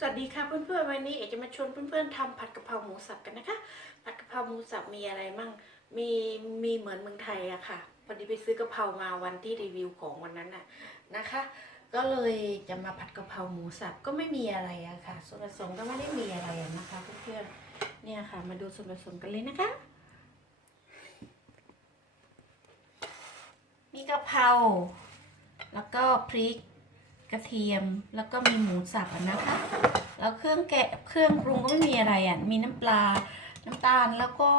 สวัสดีค่ะเพื่อนๆวันนี้เอกจะมาชวนเพื่อนๆทำผัดกะเพราหมูสับกันนะคะ ผัดกะเพราหมูสับมีอะไรมั่งมีมีเหมือนเมืองไทยอะค่ะพอดีไปซื้อกะเพรามาวันที่รีวิวของวันนั้นน่ะนะคะ ก็เลยจะมาผัดกะเพราหมูสับก็ไม่มีอะไรอะค่ะ ส่วนผสมก็ไม่ได้มีอะไรนะคะเพื่อนๆเนี่ยค่ะ มาดูส่วนผสมกันเลยนะคะ มีกะเพราแล้วก็พริก กระเทียมแล้วก็มีหมูสับนะคะแล้วเครื่องแกะเครื่องปรุงก็ไม่มีอะไรอะมีน้ำปลา น้ำตาลแล้วก็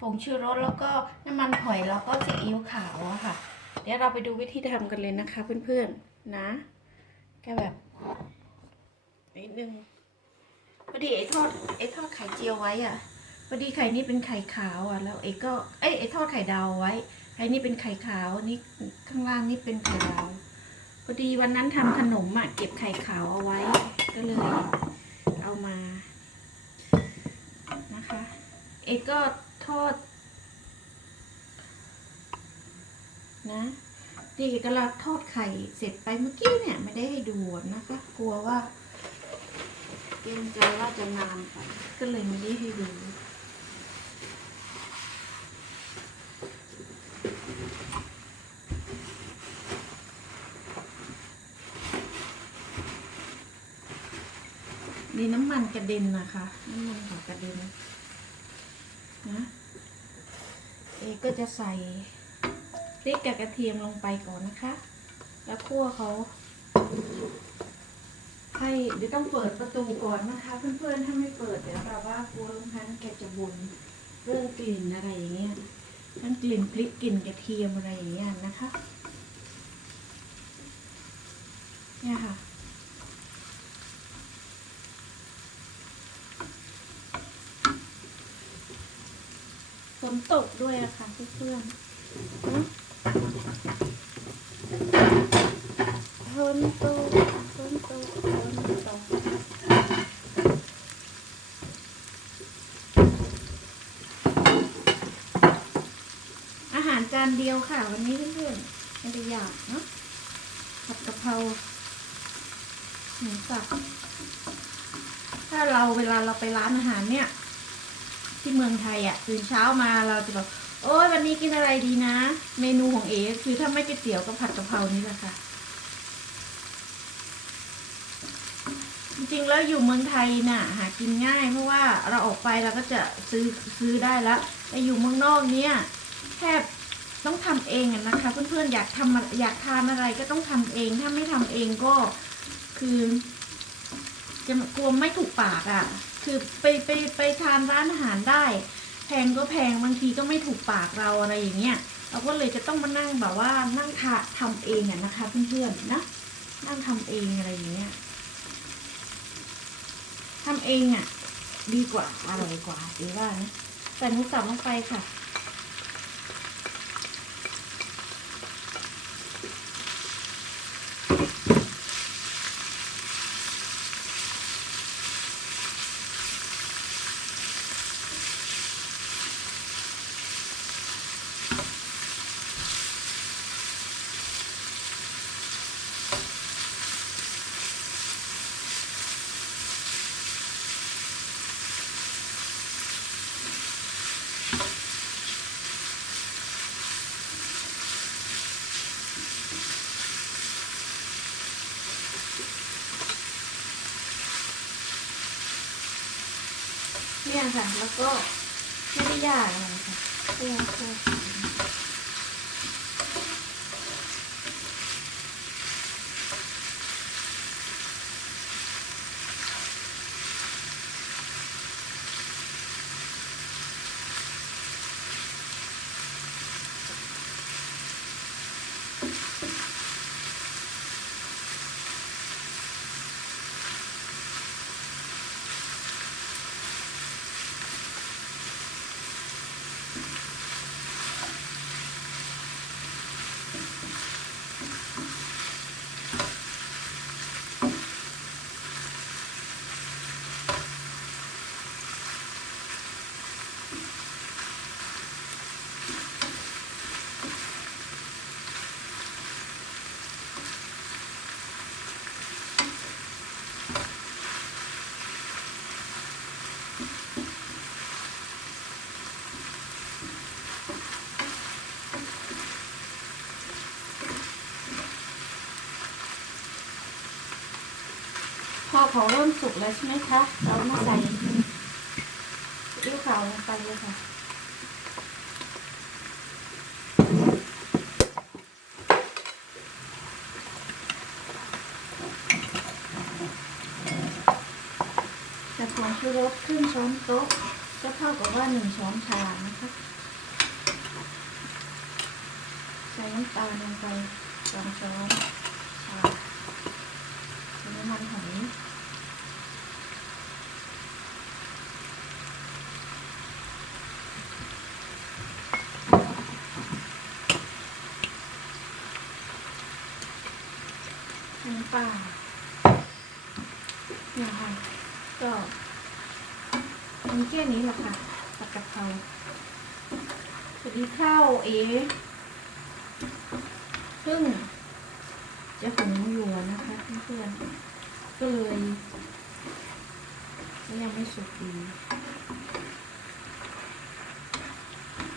ผงชูรสแล้วก็น้ำมันหอยแล้วก็ซีอิ๊วขาวอะค่ะ เดี๋ยวเราไปดูวิธีทำกันเลยนะคะเพื่อนๆนะแค่แบบนิดนึงพอดีไอ้ทอดไอ้ทอดไข่เจียวไว้อะพอดีไข่นี่เป็นไข่ขาวอะแล้วไอ้ก็เอ้ไอ้ทอดไข่ดาวไว้ไข่นี่เป็นไข่ขาวนี่ข้างล่างนี่เป็นไข่ดาว พอดีวันนั้นทำขนมอะเก็บไข่ขาวเอาไว้ ก็เลยเอามานะคะ เอกก็ทอดนะนี่เอกกำลังทอดไข่เสร็จไปเมื่อกี้เนี่ยไม่ได้ให้ดูนะคะ กลัวว่าเกรงใจว่าจะนานไป ก็เลยไม่ได้ให้ดู นี่น้ำมันกระเด็นนะคะ น้ำมันของกระเด็นนะเอก็จะใส่พริกกับกระเทียมลงไปก่อนนะคะ แล้วคั่วเขาให้เดี๋ยวต้องเปิดประตูก่อนนะคะ เพื่อนๆ ถ้าไม่เปิดเดี๋ยวแบบว่ากลัวลุงพันธุ์แกจะบ่นเรื่องกลิ่นอะไรอย่างเงี้ยทั้งกลิ่นพริกกลิ่นกระเทียมอะไรอย่างเงี้ยนะคะ เนี่ยค่ะ นตกด้วยอะค่ะเพื่อนๆฝนตกฝนตกฝนตกอาหารจานเดียวค่ะ วันนี้เพื่อนๆไม่ได้อยากเนาะผัดกะเพราหมูสับถ้าเราเวลาเราไปร้านอาหารเนี่ย ที่เมืองไทยอะตื่นเช้ามาเราจะบอกโอ้ยวันนี้กินอะไรดีนะ เมนูของเอคือถ้าไม่ก๋วยเตี๋ยวก็ผัดกะเพรานี่แหละค่ะ จริงๆแล้วอยู่เมืองไทยน่ะ หากินง่าย เพราะว่าเราออกไปเราก็จะซื้อซื้อได้แล้วแต่อยู่เมืองนอกเนี่ยแทบต้องทำเองอะนะคะ เพื่อนๆอยากทำอะอยากทานอะไรก็ต้องทำเอง ถ้าไม่ทำเองก็คือ จะกลัวไม่ถูกปากอะ่ะ คือไปไปไปทานร้านอาหารได้ แพงก็แพงบางทีก็ไม่ถูกปากเราอะไรอย่างเงี้ยเราก็เลยจะต้องมานั่งแบบว่านั่งทาทำเองอะนะคะ เพื่อนๆนะนั่งทำเองอะไรอย่างเงี้ยทำเองอะดีกว่าอร่อยกว่าหรือว่านะใส่หมูสับลงไปค่ะ ค่ะ แล้วก็ไม่ได้ยากอะไรค่ะ พอเขาเริ่มสุกแล้วใช่ไหมคะ เรามาใส่เลี้วขาวลงไปเลยค่ะ ชูรสครึ่งช้อนโต๊ะก็เท่ากับว่าหนึ่งช้อนชานะคะ ใส่น้ำตาลลงไปสองช้อนชาใส่น้ำมันหอยน้ำปลาเนี่ยค่ะ ก็มีแค่ นี้แหละค่ะผัดกะเพราสวัสดีข้าวเอซึ่งจะหุงอยู่นะคะเพื่อนๆก็เลยยังไม่สุกดี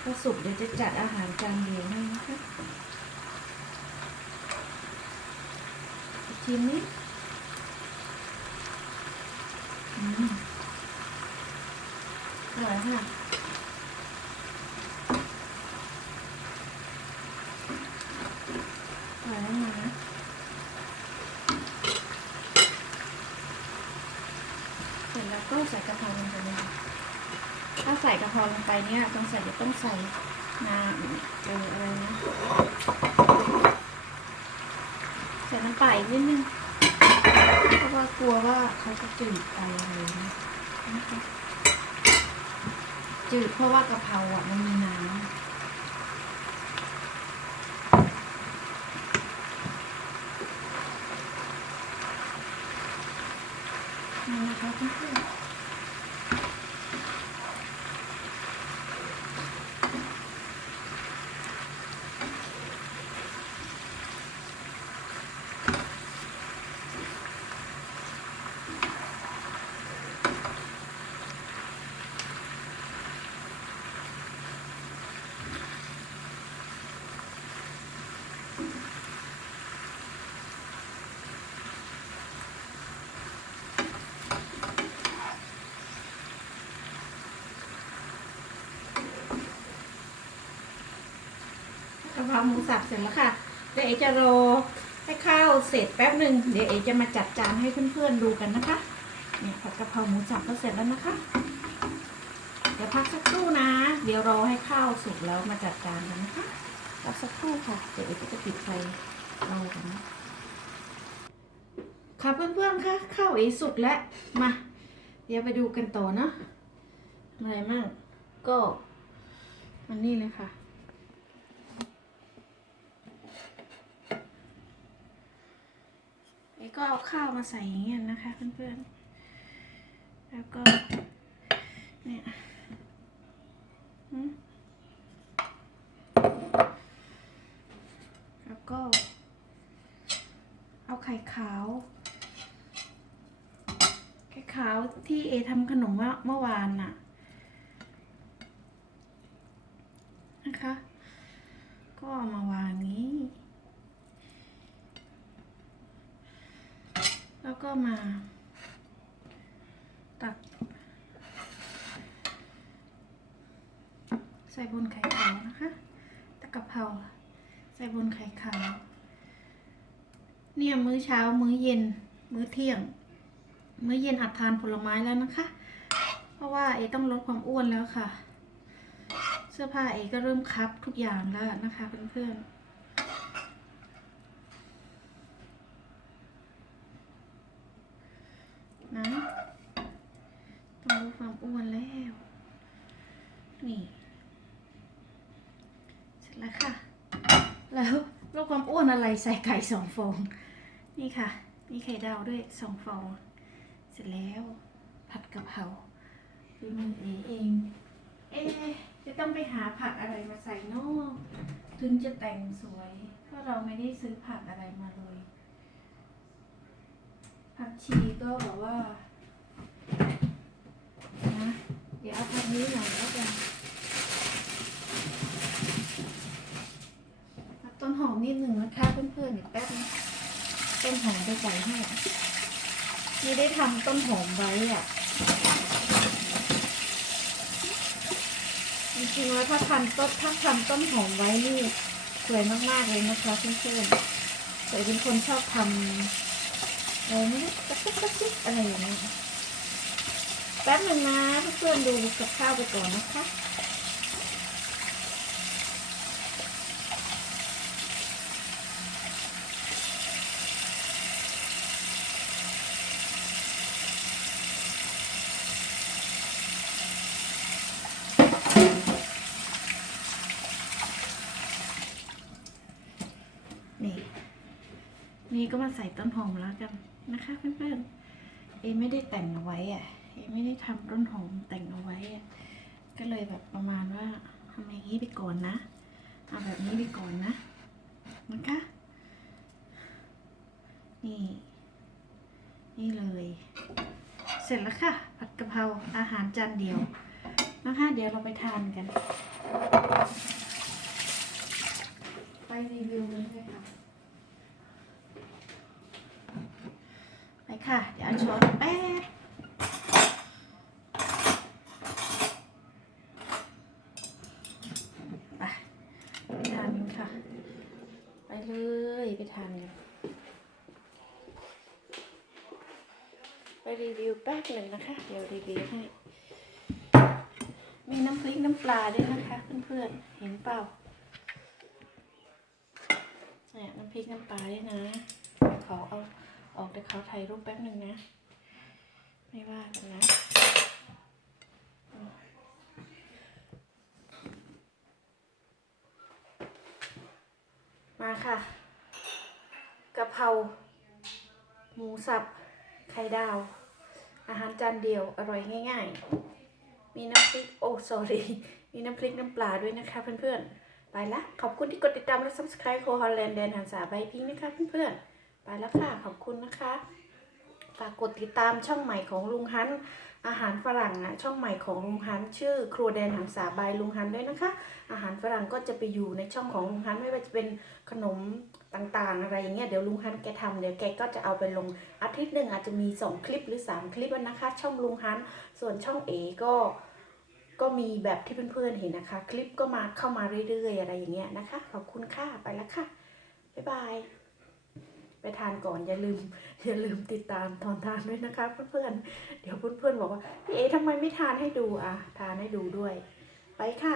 ถ้าสุกเดี๋ยวจะจัดอาหารจานเดียวให้นะคะทีนี้อืมอ ร่อยค่ะใส่ลงมานะเสร็จแล้วก็ใส่กะเพราลงไปเลยค่ะถ้าใส่กะเพราลงไปเนี่ยต้องใส่จะต้องใส่น้ำเอออะไรนะใส่น้ำปลาอีกนิดนึงเพราะว่ากลัวว่าเขาจะจืดไปอะไรนะนะคะ จืดเพราะว่ากะเพราอะมันมีน้ำนะคะเพื่อน พราหมูสับเสร็จแล้วค่ะ เดี๋ยวเอจะรอให้ข้าวเสร็จแป๊บหนึ่งเดี๋ยวเอจะมาจัดจานให้เพื่อนๆดูกันนะคะ เนี่ยผัดกะเพราหมูสับก็เสร็จแล้วนะคะ เดี๋ยวพักสักครู่นะ เดี๋ยวรอให้ข้าวสุกแล้วมาจัดจานกันนะคะพักสักครู่ค่ะ เดี๋ยวเอจะปิดไฟรอกันนะค่ะเพื่อนๆค่ะข้าวเอสุกแล้วมา เดี๋ยวไปดูกันต่อเนาะอะไรมั่งก็มันนี่เลยค่ะ เอ้ ก็เอาข้าวมาใส่อย่างเงี้ยนะคะเพื่อนๆ แล้วก็เนี่ยแล้วก็ เอาไข่ขาว ไข่ขาวที่เอทำขนมเมื่อเมื่อวานน่ะนะคะ ก็เอามาวางนี้ แล้วก็มา ตัก ใส่บนไข่ขาวนะคะตะกะเพราใส่บนไข่ขาว เนี่ยมื้อเช้ามื้อเย็น มื้อเที่ยง มื้อเย็นอัดทานผลไม้แล้วนะคะ เพราะว่าเอต้องลดความอ้วนแล้วค่ะ เสื้อผ้าเอก็เริ่มคับทุกอย่างแล้วนะคะเพื่อนๆ นะต้องลดความอ้วนแล้ว นี่ เสร็จแล้วค่ะ แล้วลด ความอ้วนอะไรใส่ไก่สองฟอง นี่ค่ะ มีไข่ดาวด้วยสองฟอง เสร็จแล้วผัดกะเพราเป็นมือเอเอง เอจะต้องไปหาผักอะไรมาใส่นอะถึงจะแต่งสวย เพราะเราไม่ได้ซื้อผักอะไรมาเลย ผักชีก็แบบว่านะเดี๋ยวเอาผักนี้หน่อยแล้วกันเอา ต้นหอมนิดหนึ่งนะคะเพื่อนๆเดี๋ยวแป๊บนึงต้นหอมไปใส่ให้ไม่ได้ทำต้นหอมไว้อะจริงๆแล้วถ้าทำต้นถ้าทำต้นหอมไว้นี่สวยมากๆเลยนะคะเพื่อนๆแต่เป็นคนชอบทำอะไรไม่รู้กระซิบกระซิบอะไรอย่างเงี้ยแป๊บหนึ่งนะเพื่อนๆดูกับข้าวไปก่อนนะคะ นี่ นี่ ก็มาใส่ต้นหอมแล้วกันนะคะเพื่อนๆ เอไม่ได้แต่งเอาไว้อะเอไม่ได้ทำต้นหอมแต่งเอาไว้อะก็เลยแบบประมาณว่าทำอย่างนี้ไปก่อนนะ เอาแบบนี้ไปก่อนนะนะคะ นี่ นี่เลย เสร็จแล้วค่ะ ผัดกะเพราอาหารจานเดียวนะคะ เดี๋ยวเราไปทานกัน ไปรีวิวกันเลยค่ะ ไป ค่ะ เดี๋ยวเอาช้อนแป๊บไปไปทานกันค่ะ ไปเลยไปทานกันไปรีวิวแป๊บหนึ่งนะคะ เดี๋ยวรีวิวให้ มีน้ำพริกน้ำปลาด้วยนะคะ เพื่อนๆ เห็นเปล่าเนี่ยน้ำพริกน้ำปลาด้วยนะ ขอเอา ออกแต่เขาถ่ายรูปแป๊บหนึ่งนะ ไม่ว่ากันนะมาค่ะกะเพราหมูสับ ไข่ดาว อาหารจานเดียวอร่อยง่าย ๆ มีน้ำพริกโอ้ sorry มีน้ำพริกน้ำปลาด้วยนะคะเพื่อนๆ ไปละ ขอบคุณที่กดติดตามและ subscribe โคฮอลแลนด์แดนหันษาใบพิงนะคะเพื่อนๆ ไปแล้วค่ะ ขอบคุณนะคะ ฝากกดติดตามช่องใหม่ของลุงฮัน อาหารฝรั่งนะช่องใหม่ของลุงฮัน ชื่อครัวแดนหันษาบายลุงฮันด้วยนะคะ อาหารฝรั่งก็จะไปอยู่ในช่องของลุงฮันไม่ว่าจะเป็นขนมต่างๆ อะไรอย่างเงี้ยเดี๋ยวลุงฮันแกทำเดี๋ยวแกก็จะเอาไปลงอาทิตย์หนึ่งอาจจะมี 2 คลิปหรือ 3 คลิปนะคะ ช่องลุงฮัน ส่วนช่องเอก็ก็มีแบบที่เพื่อนๆเห็นนะคะ คลิปก็มาเข้ามาเรื่อยๆ อะไรอย่างเงี้ยนะคะ ขอบคุณค่ะ ไปแล้วค่ะ บ๊ายบาย ไปทานก่อนอย่าลืมอย่าลืมติดตามตอนทานด้วยนะคะ เพื่อนๆเดี๋ยวเพื่อนๆบอกว่าพี่เอ๋ทำไมไม่ทานให้ดูอะทานให้ดูด้วย ไปค่ะ